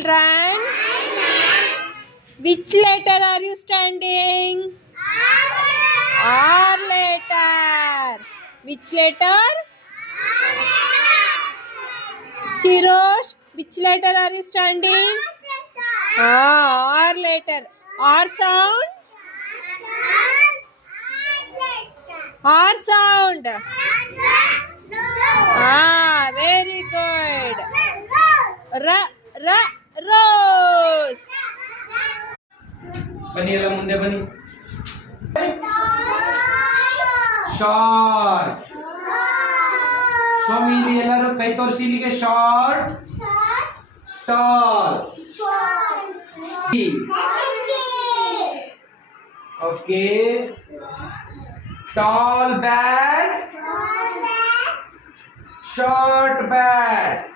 children? Which letter are you standing? R letter. Which letter? Chirosh, which letter are you standing? R letter. R sound? R sound. Very good. Rose. ಬನ್ನಿ ಎಲ್ಲ ಮುಂದೆ ಬನ್ನಿ. ಶಾರ್ಟ್. ಸ್ವಾಮಿ ಇಲ್ಲಿ ಎಲ್ಲರೂ ಕೈ ತೋರಿಸಿ ಇಲ್ಲಿಗೆ. Short, tall. Okay. Tall bat, short bat.